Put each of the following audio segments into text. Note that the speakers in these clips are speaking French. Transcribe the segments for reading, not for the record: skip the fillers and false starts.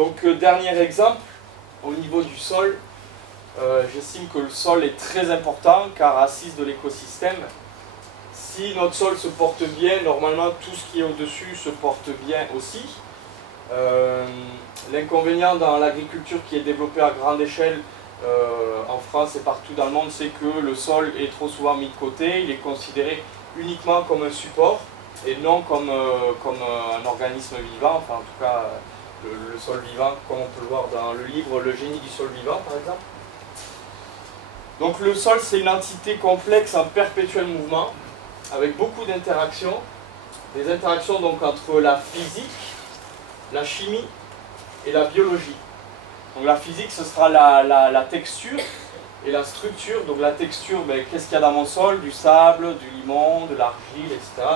Donc dernier exemple, au niveau du sol, j'estime que le sol est très important car assise de l'écosystème. Si notre sol se porte bien, normalement tout ce qui est au-dessus se porte bien aussi. L'inconvénient dans l'agriculture qui est développée à grande échelle en France et partout dans le monde, c'est que le sol est trop souvent mis de côté, il est considéré uniquement comme un support et non comme un organisme vivant, enfin en tout cas le sol vivant, comme on peut le voir dans le livre Le génie du sol vivant par exemple. Donc le sol, c'est une entité complexe en perpétuel mouvement, avec beaucoup d'interactions, des interactions donc entre la physique, la chimie et la biologie. Donc la physique, ce sera la texture et la structure. Donc la texture, ben, qu'est-ce qu'il y a dans mon sol? Du sable, du limon, de l'argile, etc.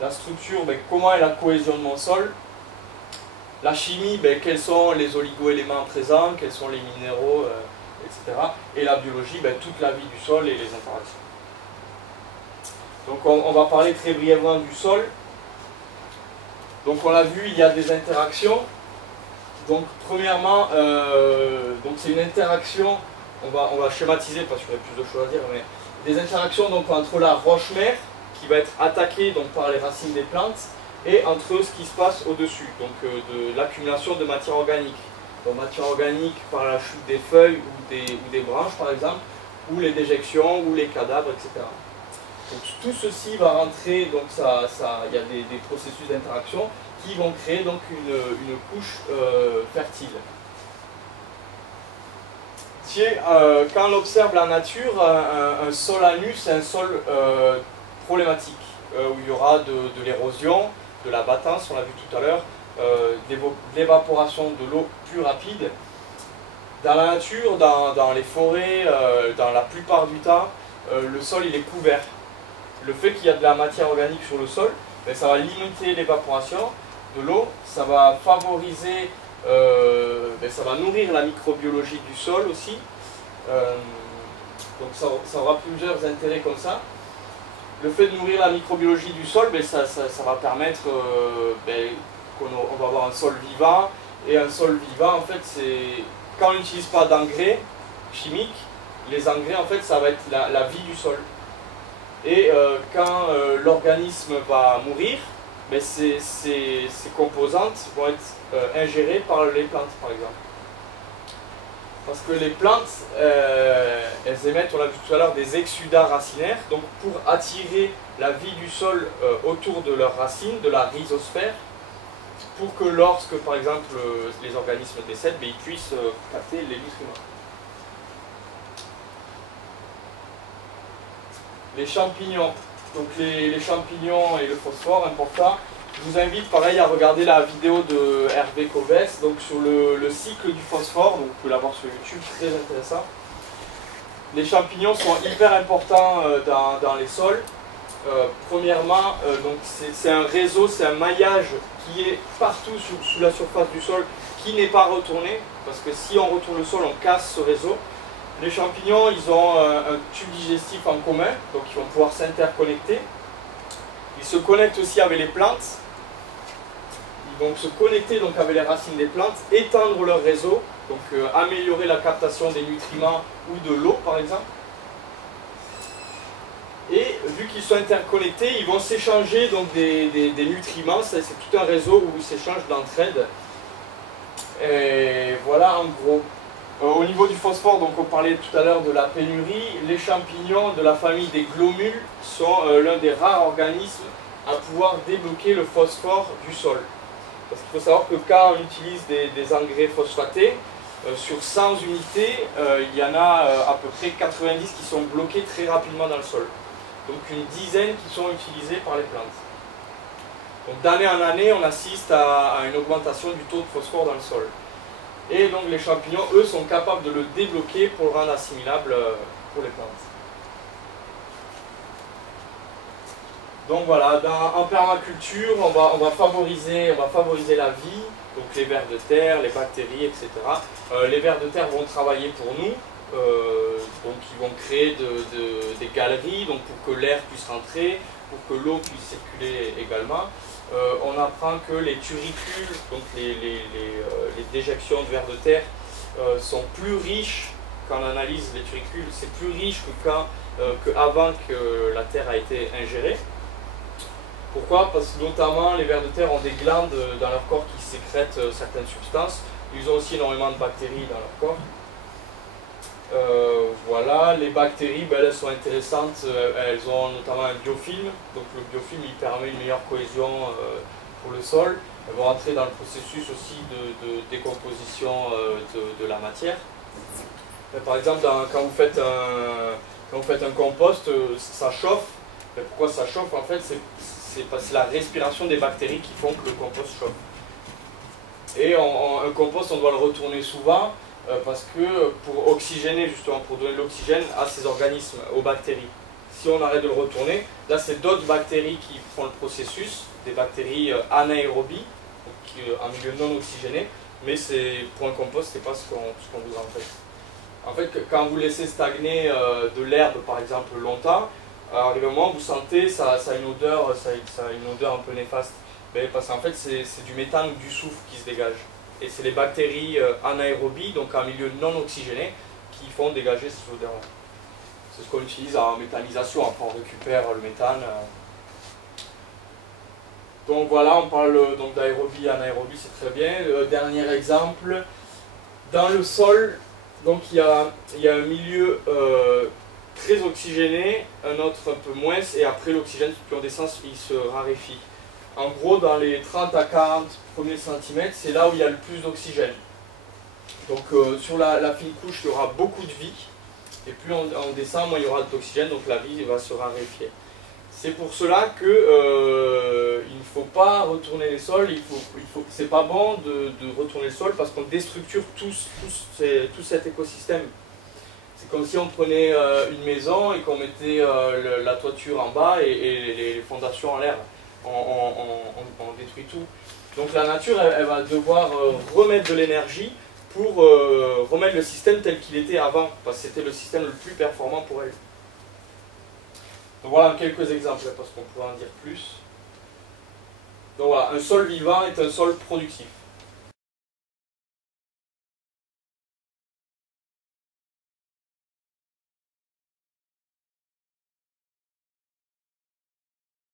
La structure, ben, comment est la cohésion de mon sol? La chimie, ben, quels sont les oligo-éléments présents, quels sont les minéraux, etc. Et la biologie, ben, toute la vie du sol et les interactions. Donc on va parler très brièvement du sol. Donc on l'a vu, il y a des interactions. Donc premièrement, c'est une interaction, on va schématiser parce qu'il y aurait plus de choses à dire, mais des interactions donc, entre la roche-mère qui va être attaquée donc, par les racines des plantes et entre ce qui se passe au-dessus, donc de l'accumulation de matière organique. Donc matière organique par la chute des feuilles ou des branches par exemple, ou les déjections, ou les cadavres, etc. Donc tout ceci va rentrer, donc il y a des processus d'interaction qui vont créer donc une couche fertile. Quand on observe la nature, un sol à nu, c'est un sol problématique, où il y aura de l'érosion, de la battance, on l'a vu tout à l'heure, de l'évaporation de l'eau plus rapide. Dans la nature, dans les forêts, dans la plupart du temps, le sol il est couvert. Le fait qu'il y a de la matière organique sur le sol, ben, ça va limiter l'évaporation de l'eau, ça va favoriser, ça va nourrir la microbiologie du sol aussi. Donc ça aura plusieurs intérêts comme ça. Le fait de nourrir la microbiologie du sol, ben, ça va permettre qu'on va avoir un sol vivant. Et un sol vivant, en fait, c'est quand on n'utilise pas d'engrais chimiques, les engrais, en fait, ça va être la vie du sol. Et quand l'organisme va mourir, mais ces composantes vont être ingérées par les plantes, par exemple. Parce que les plantes, elles émettent, on l'a vu tout à l'heure, des exsudats racinaires, donc pour attirer la vie du sol autour de leurs racines, de la rhizosphère, pour que lorsque, par exemple, les organismes décèdent, ils puissent capter les nutriments. Les champignons, donc les champignons et le phosphore, important. Je vous invite pareil à regarder la vidéo de Hervé Covès donc sur le cycle du phosphore, donc vous pouvez la voir sur YouTube, très intéressant. Les champignons sont hyper importants dans les sols. Premièrement, c'est un réseau, c'est un maillage qui est partout sous la surface du sol, qui n'est pas retourné, parce que si on retourne le sol, on casse ce réseau. Les champignons, ils ont un tube digestif en commun, donc ils vont pouvoir s'interconnecter. Ils se connectent aussi avec les plantes. Ils vont se connecter donc avec les racines des plantes, étendre leur réseau, donc améliorer la captation des nutriments ou de l'eau par exemple. Et vu qu'ils sont interconnectés, ils vont s'échanger donc des nutriments, c'est tout un réseau où ils s'échangent d'entraide. Et voilà en gros. Au niveau du phosphore, donc on parlait tout à l'heure de la pénurie, les champignons de la famille des glomules sont l'un des rares organismes à pouvoir débloquer le phosphore du sol. Parce qu'il faut savoir que quand on utilise des engrais phosphatés, sur 100 unités, il y en a à peu près 90 qui sont bloqués très rapidement dans le sol. Donc une dizaine qui sont utilisés par les plantes. Donc d'année en année, on assiste à une augmentation du taux de phosphore dans le sol. Et donc les champignons, eux, sont capables de le débloquer pour le rendre assimilable pour les plantes. Donc voilà, en permaculture, on va favoriser la vie, donc les vers de terre, les bactéries, etc. Les vers de terre vont travailler pour nous, donc ils vont créer des galeries donc pour que l'air puisse rentrer, pour que l'eau puisse circuler également. On apprend que les turricules, donc les déjections de vers de terre, sont plus riches quand on analyse les turricules, c'est plus riche qu'avant que la terre a été ingérée. Pourquoi? Parce que notamment les vers de terre ont des glandes dans leur corps qui sécrètent certaines substances. Ils ont aussi énormément de bactéries dans leur corps. Voilà, les bactéries, ben, elles sont intéressantes, elles ont notamment un biofilm. Donc le biofilm il permet une meilleure cohésion pour le sol. Elles vont rentrer dans le processus aussi de décomposition de la matière. Par exemple, quand vous faites un compost, ça chauffe. Et pourquoi ça chauffe? En fait, c'est la respiration des bactéries qui font que le compost chauffe. Et un compost, on doit le retourner souvent parce que pour oxygéner, justement, pour donner de l'oxygène à ces organismes, aux bactéries. Si on arrête de le retourner, là c'est d'autres bactéries qui font le processus, des bactéries anaérobies, en milieu non oxygéné, mais pour un compost, c'est pas ce qu'on vous en fait. En fait, quand vous laissez stagner de l'herbe, par exemple, longtemps, à un moment, vous sentez, ça a une odeur, un peu néfaste. Mais parce qu'en fait, c'est du méthane ou du soufre qui se dégage. Et c'est les bactéries anaérobies, donc en milieu non oxygéné, qui font dégager cette odeur-là. C'est ce qu'on utilise en méthanisation, après on récupère le méthane. Donc voilà, on parle d'aérobie, anaérobie, c'est très bien. Dernier exemple, dans le sol, donc il y a un milieu très oxygéné, un autre un peu moins, et après l'oxygène, plus on descend, il se raréfie. En gros, dans les 30 à 40 premiers centimètres, c'est là où il y a le plus d'oxygène. Donc sur la fine couche, il y aura beaucoup de vie, et plus on descend, moins il y aura d'oxygène, donc la vie va se raréfier. C'est pour cela que il ne faut pas retourner les sols, c'est pas bon de retourner le sol parce qu'on déstructure tout cet écosystème. C'est comme si on prenait une maison et qu'on mettait la toiture en bas et les fondations en l'air. On détruit tout. Donc la nature, elle va devoir remettre de l'énergie pour remettre le système tel qu'il était avant, parce que c'était le système le plus performant pour elle. Donc voilà quelques exemples, parce qu'on pourrait en dire plus. Donc voilà, un sol vivant est un sol productif.